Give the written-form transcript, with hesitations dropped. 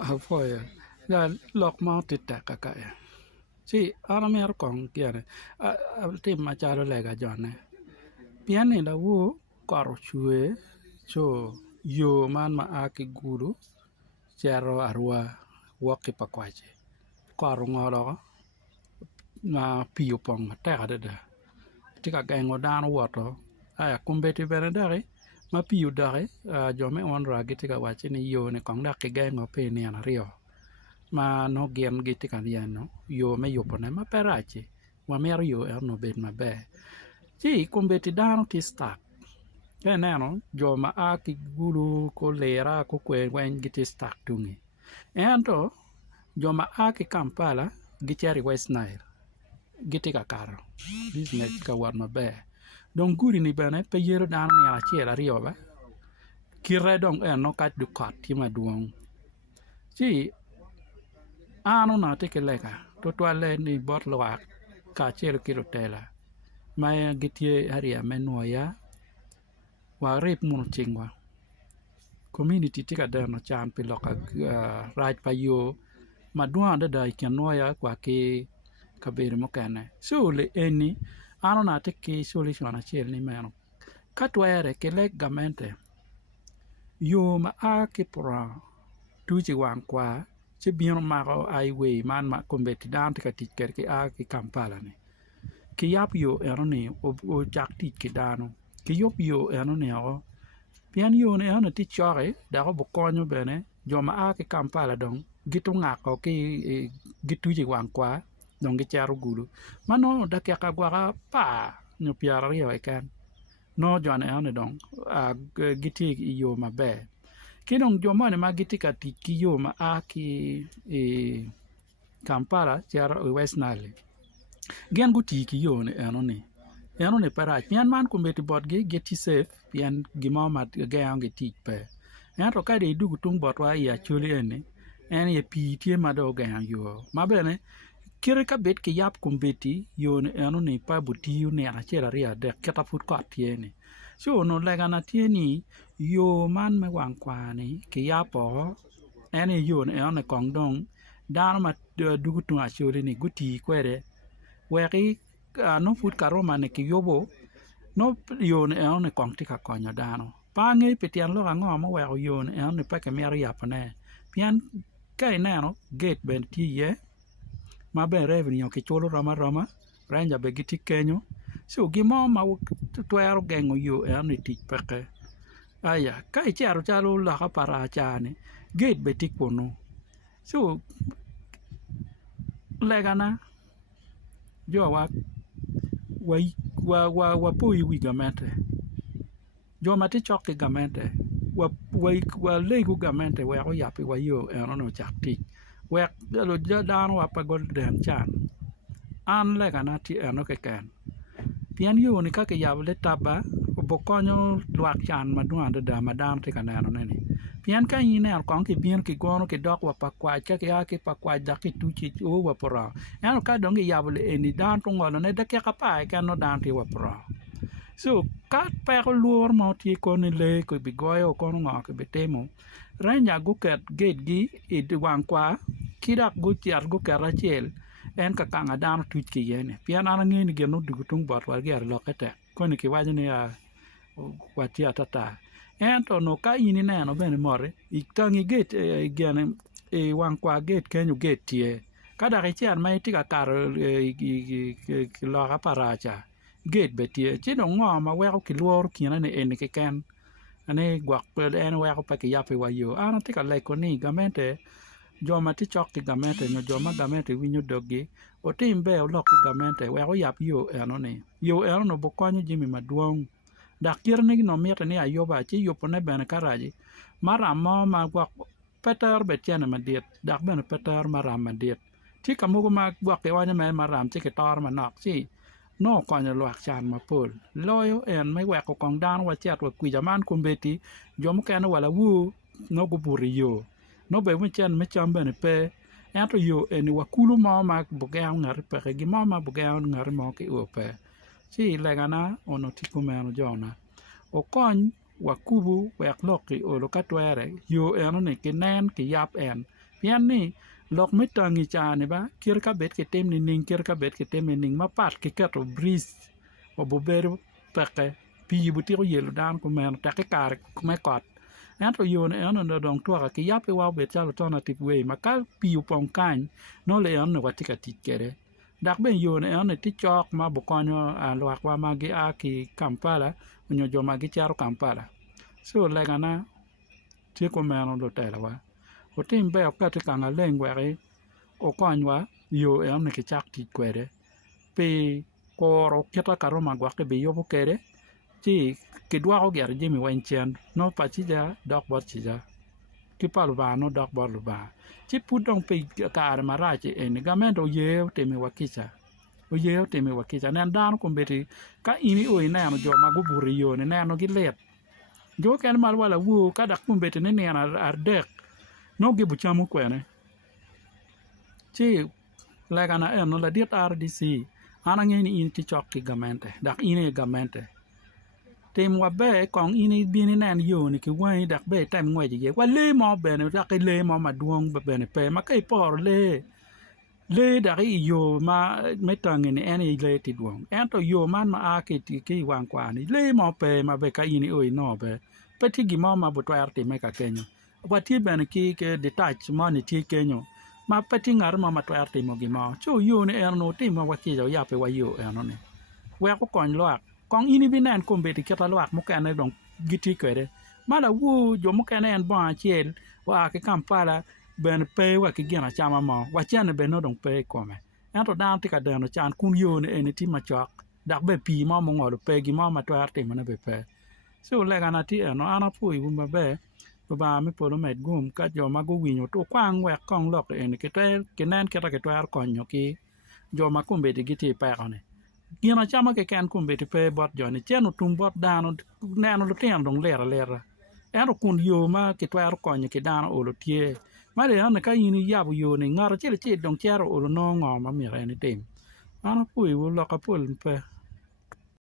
Apoya. Ya lok mau titak kakak ya. Si ana mer kong kiane. Tim macharo lega jone. Piani la wo kor chue cho yo man ma aki guru chero arwa woki pakwache. Kor ngoro na piyo pong teka dada. Tika gengo dan woto. Aya kumbeti bene dari. Ma piyo dari. Jome on ragi tika wache ni yo ni kong daki gengo pe ni anario. Ma no gien gitu kan ya no yo me yo pone ma perache wa mer yo no bet ma be ji kumbeti dano ti stak ke neno jo ma a ki gulu ko lera ko kwen giti stak tungi ento jo ma a ki Kampala giti West Nile giti ka karo business ka war ma be don guri ni bene pe yero dano ni ala chela rio ba kire dong no kat du kot ti ma duong ji ano na te keleka to toale ni bot loak ka chelo kilo tela ma gitie area menoya wa rep mun chingwa community tika dano chan piloka raj pa yo madwa da dai kenoya kwa ke kabere mokane so le eni ano na te ke solution a chel ni meno katwere kelek gamente yo ma a ke pra tuji wan kwa che bien maro highway man ma kombeti dan ka tiker ke a ke Kampala ne ke yap yo eroni o jak tik ke dano ke yop yo eroni o pian yo ne ana ti chore da ko bokonyo bene jo ma a ke Kampala dong gitu ngako ke gitu ji wan kwa dong ke charo gulu mano da ke ka gwa pa nyo piara yo e kan no jo ne ana dong giti yo ma be kinong joma ne magiti ka tikiyo ma aki Kampala chara West Nile gen gu tikiyo ne eno ne para pian man kumbeti bot ge geti safe pian gima mat ge ange tik pe to ka de du tung bot wa ya chuli ene en ye pi tie ma do ge yo ma bene kire ka bet ke yap kumbeti yo ne eno ne pa buti yu ne a chera ria de keta fut ko tiene so no lega na tieni yo man me wang kwani ke ya po ene yo ne ene kong dong dan ma dugu tu a chori ni guti kwere weki no fut karoma ne ke yobo no yo ne ene kong tika konyo dano pange petian lo ngo mo wa yo ne ene pa ke mer ya pane pian kai nano gate ben ti ye ma ben revenue ke cholo rama ranja be giti kenyo so gimo ma twero gengo yo ene tik peke aya kai charo chalo la ka para chane gate betik pono so legana jo wa pui wi gamente jo mati chok gamente wa legu gamente wa ko yapi wa yo no chakti wa lo dan wa pa gol den chan an legana ti eno ke ken pian yo ni ka ke yable taba bokonyo luak chan madwa da madam te kanano nene pian ka ine ar kon ke bien ke gono ke dok wa pakwa cha ke ake pakwa da ke tuchi o wa pora eno ka donge yable eni dan to ngolo ne da ke ka pa ke no dan te wa pora so ka pa ko luor mo ti ko ne le ko bi goyo ko no ke betemo ranya gu ket gate gi e de wan kwa kidak gu ti ar gu ka rachel en ka kanga dan tuchi ke yene pian ana ngeni ge no dugu tung bot wa ge ar lokete ko ne ke wajne ya watia tata ento no ka ini neno bene more itangi gate gene wang kwa gate kenyu gate tie kada ke chiar mai tika kar lo ka paracha gate betie chino ngo ma we ko luor kina ne en ke ken ane gwak pe en we ko pa ke yape wa yo ana tika le ko ni gamente joma ti chok ki gamente no joma gamente winyo dogi o timbe o lok ki gamente we ko yap yo eno ne yo eno no bokonyo jimi maduong dak kir ni no miete ni ayoba chi yopone bene karaji maram mo ma gwak peter betiane madiet dak bene peter maram madiet ti kamugo ma gwak ke wanya me maram chi ke tor manok chi no konyo lwak chan mapol loyo en me weko kong dan wa chat wa kwi jaman kumbeti jom ken wala wu no go buri yo no be mi chen me cham bene pe ento yo en wa kulu mo ma bugang ngar pe gi mo ma bugang ngar mo ke ope si legana ono tiku meno jona o kony wakubu wek lok ki olo ka twere yo eno ni ki nen ki yap en pien ni lok mi tangi chane ba kir ka bet ki tem ni ning kir ka bet ki tem ni ning ma pat ki keto bris o bo bedo peke pi bu tiko yelo dan ku men ta ki kar me kot ento yo ne eno no dong twaka ki yap wa bet chalo alternative way ma ka pi upong kany no le eno watika tikere dak ben yo ne eno ti chok ma bu konyo lwak wa ma gi a ki Kampala onyo jo ma gi charo Kampala so legana ti ko meno do tela wa o tim be o kati kanga lengwere o konywa yo eno ki chak ti kwere pe koro kita karo magwa ke be yobo kere ti ki dwako ger jimi wenchen no pachija dok bot chija ki palu ba no dok bot lu ba ti pudong pe kare marachi eni gamendo yeo temi wakicha o yeo temi wakicha nen dan kumbeti ka ini o ineno jo mago buri yo ne neno gi let jo ken mal wala wu ka dak kumbeti ne nena ardek no gi buchamu kwene ti legana eno la diet RDC ana ngeni in ti chok ki gamente dak ine gamente tim wa be kong ini bini nen yo ni ki wai dak be tem ngwe je wa le mo be ne dak le mo ma duong be ne pe ma kai por le dak i yo ma me tang ni ene le ti duong ento yo man ma a ki wang kwa ni le mo pe ma be ka ini oi no be pe ti gi mo ma bu twar ti me ka kenyo wa ti be ne ki ke detach mo ni ti kenyo ma pe ti ngar ma twar ti mo gi mo cho yo ne erno ti ma wa ki jo ya pe wa yo erno ne we ko kon lo kong ini binan kombeti keta lwak mukene dong giti kwede mala wu jo mukene en bon achiel wa ke Kampala ben pe wa ki gina chama mo wa chane ben no dong pe kome ento dan ti ka deno chan kun yo ne en ti ma chok dak be pi mo mo ngolo pe gi mo ma twar ti mana be pe so lega na ti no ana pui bu ba be ba mi polo med gum ka jo ma go winyo to kwang we kong lok en ke te ke nan ke ta ke twar konyo ki jo ma kombeti giti pe one gina chama ke kan kumbeti pe bot joni cheno tum bot dano neno lo ten dong lera ero kun yo ma ke twar konyo ke dano olo tie mare an ka yini yabu yo ni ngaro chele dong chero olo no ngo ma mi re ni tim ana pui wo lo ka pul pe